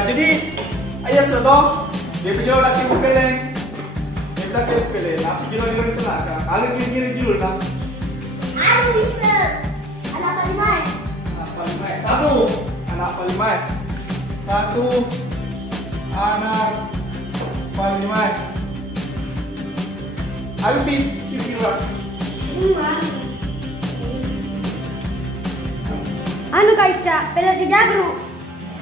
Nah, jadi ayah sudah dia punya laki mukele. Dia laki mukele. Nah, kita di celaka. Agak kiri dulu nah. Aduh bisa. Anak paling Satu anak paling baik. Satu anak paling baik. Ayo kiri lah. Anu kaita, pela si Jagru.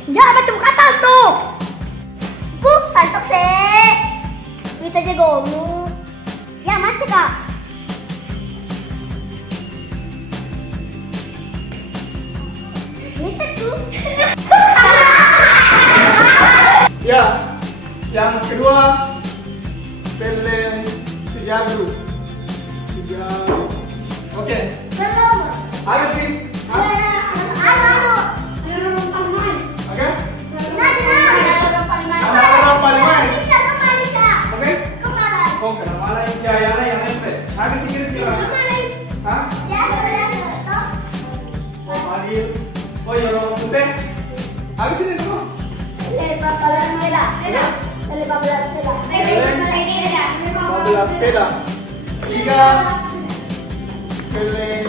Ya macam kasal tuh. Saltok se. Kita jagomu. Ya macam kak. Minta tuh. Ya, yang kedua pele si Jagru. Oke. Belum. Ada sih. Oke. Anak paling baik. Oke. Oh, kena malah yang lain. Ada sih kira-kira. Hah? Oh, adil. Oh, ya orang putih. Ada sini tuh. 15 sepeda. 3 pele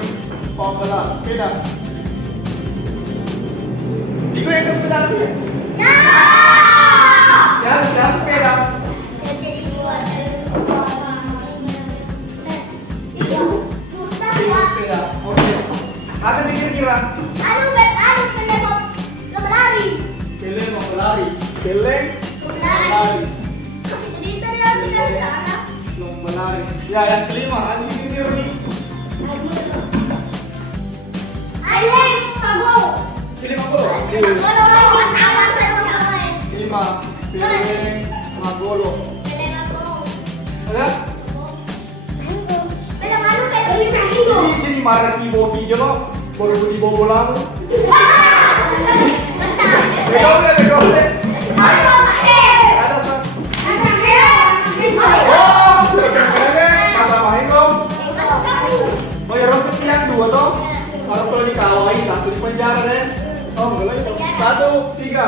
14 sepeda. Iku yang ke sepeda tuh ya? Ya sepeda. Itu sepeda. Oke. Ada sih kira-kira. Pele mau berlari. Lomba lari. Ya, yang kelima, ada sih kira-kira nih. Pilih Magolo. Kelima, pilih Magolo. Ada? Jadi marah di boki jelo, baru di bobolang. Boleh. Ada sah. Oh, masa main dong. Oh ya, orang kecil dua toh. Kalau dikawai langsung di penjara deh. Oh, boleh. 1, 3.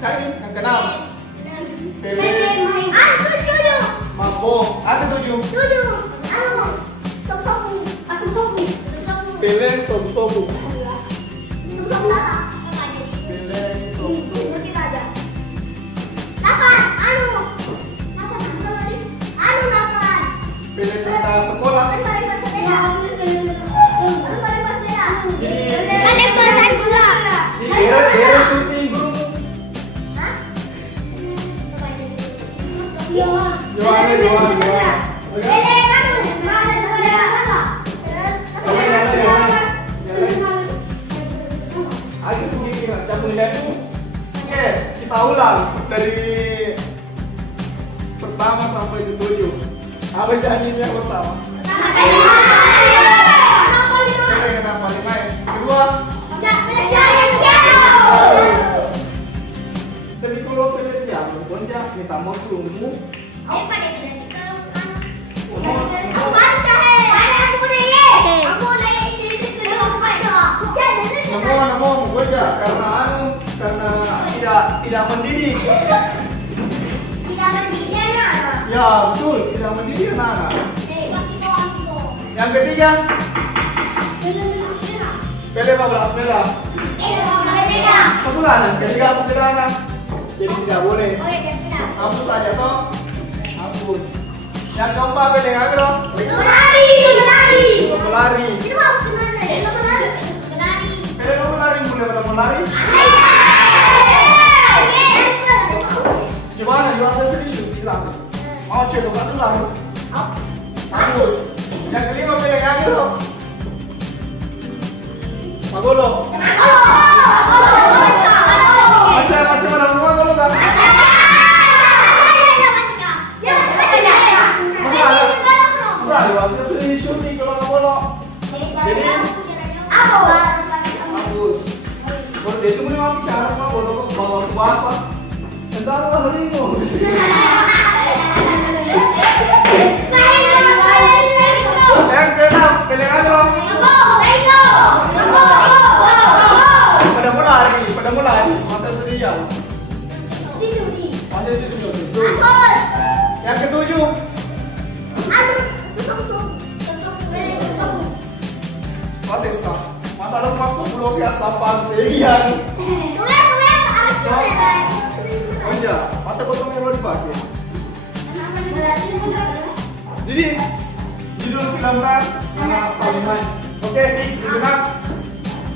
Cari yang keenam. Pele. Mambo. Ada 7. Pele sobu-sobu. Pele sobu-sobu. Pele tentang sekolah. Dia syuting guru. Johan. Oke, kita ulang dari pertama sampai ke 7. Apa janjinya yang pertama? Kenapa paling baik? Kedua. Tapi kalau pilih siapa? Bonja kita mau tunggu. Ngomong bonja karena tidak mendidik. Ya betul, tidak mendidik anak-anak. Yang ketiga. Pele 15 sepeda. Kesalahan, ketiga sepeda. Jadi tidak boleh. Hapus saja toh. Hapus. Yang keempat pele agro. Lari. Pele mau lari. Gimana? Jual saya sedikit hilang. Mau coba kan lari. Hapus. Yang kelima pele agro. Magolo. Macam orang rumah kalau tak. Masa ada sering syuting kalau Magolo. Jadi bagus. Kalau dia itu memang bicara Magolo bawa sebasa. Entah apa itu. Yang keenam, pilih aja. Pada mulai, masa sedih ya. Masih tujuh. Yang ketujuh. Masih sah. Masalah masuk pulau si asapan bagian. Oh iya, mata potong yang dipakai. Jadi judul filmnya Anak Palimai. Oke, next dengar.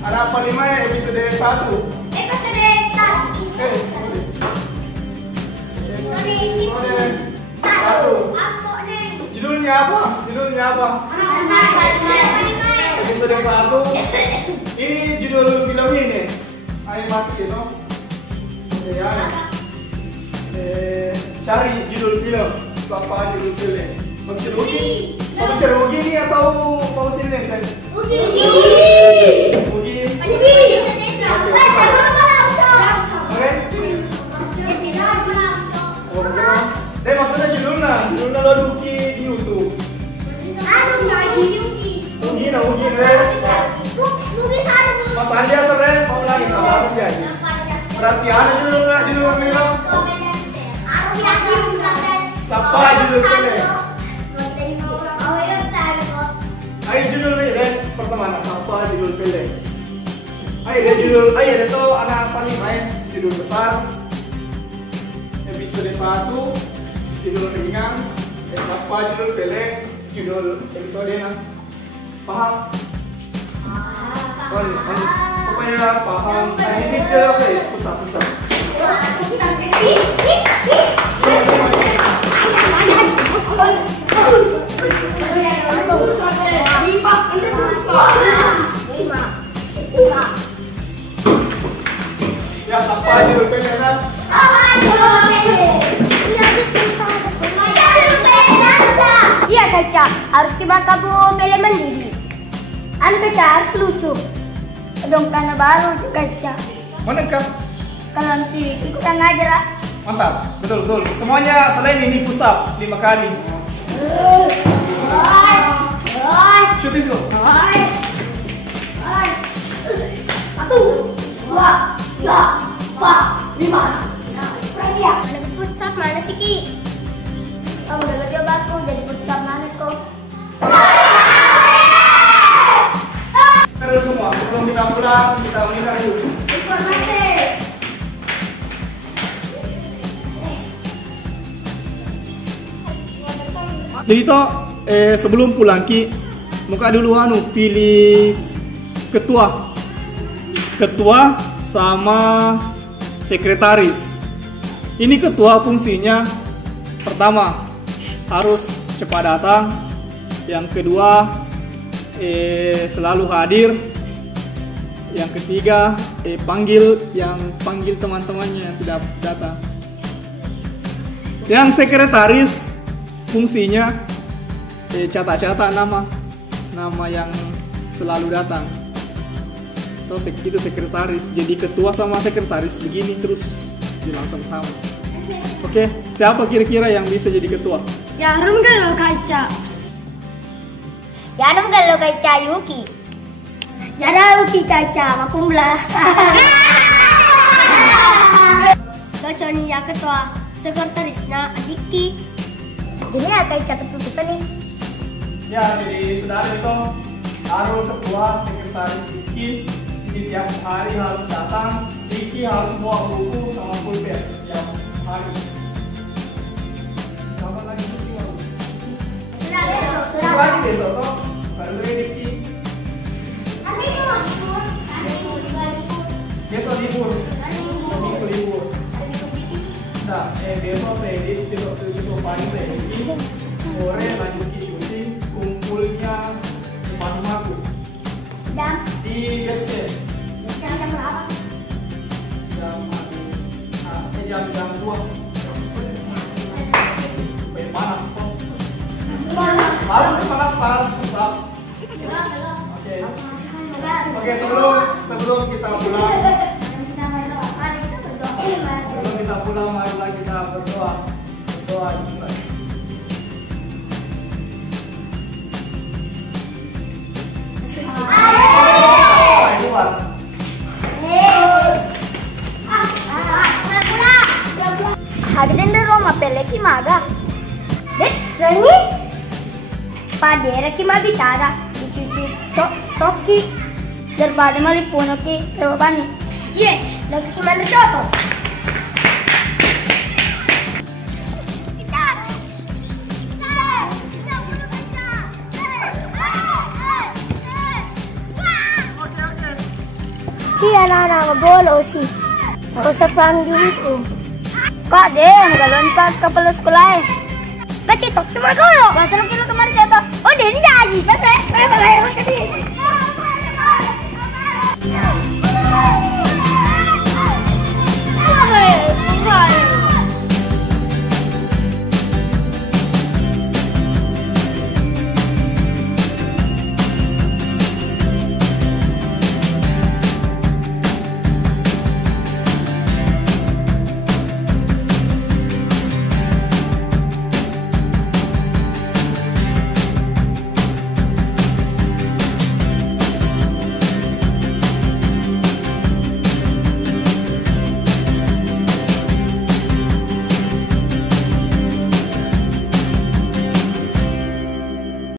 Anak Palimai episode 1. Episode 1. Judulnya apa? Episode 1. Ini judul film ini. Ayo mati itu. Ya. Cari judul film. Apa judul film? Ugi ini atau Ugi? Maksudnya judulnya lo Ugi di YouTube. Ugi Mas Andi sering mau lagi sama aku ya. Berarti ada judul film. Siapa judul film? Ayo judul ini pertama siapa judul film? Ayo itu Anak Palimai judul besar. Episode 1 judul ringan. Siapa judul film? Judul episodenya. Paham? Supaya paham. Ini dia pusat. Ya, siapa judul filmnya? Iya Kaca, harus kita kamu pilih mandiri. Kaca harus lucu. Dong karena baru Kaca. Mana kah? Kalau TV itu kurang ajar. Mantap, betul. Semuanya selain ini push up 5 kali. Shoot this go. 1, 2, 3, 4, 5. Ya, mana push up mana sih Ki? Kamu udah coba aku jadi push up mana kok? Terus semua, sebelum kita pulang, kita melihat dulu. Informasi. Jadi toh sebelum pulang Ki, muka dulu pilih ketua sama sekretaris. Ini ketua fungsinya pertama harus cepat datang, yang kedua selalu hadir, yang ketiga panggil teman-temannya yang tidak datang. Yang sekretaris fungsinya catat nama yang selalu datang. Itu sekretaris. Jadi ketua sama sekretaris begini terus langsung sama. Oke, siapa kira-kira yang bisa jadi ketua? Jarum kalau Kaca. Jarum kalau Kaca Yuki. Jarum Yuki Kaca makumlah. Cocoknya ya ketua, sekretarisnya Adiki. Jadi ya Kaca keputusan nih. Ya, jadi saudara itu harus ketua sekretaris Diki. Ini tiap hari harus datang. Diki harus bawa buku sama pulpen setiap hari. Kapan lagi Diki? Terus lagi besok toh, baru Diki. Besok libur. Minggu libur. Nah, besok saya Diki, besok pagi saya Diki. Sore lanjut ke syuting, kumpulnya depan rumahku. Di base Jam berapa? Jam 2. Panas kok. Harus panas besar. Oke, sebelum kita pulang. Sebelum kita pulang, marilah kita berdoa. Berdoa juga. Ada Kimaga. Desani padera Kimabitara. Disitu toki daripada malipuno ki rebani. Ye, lagi Kimanda Coto. Iya anak-anak bolos sih. Nggak usah panggil itu. Kak deh, nggak loncat ke pelus sekolah. Baca itu, cuma dulu. Masa lu kilo kemarin jatuh. Oh, dia ini jadi. Baca.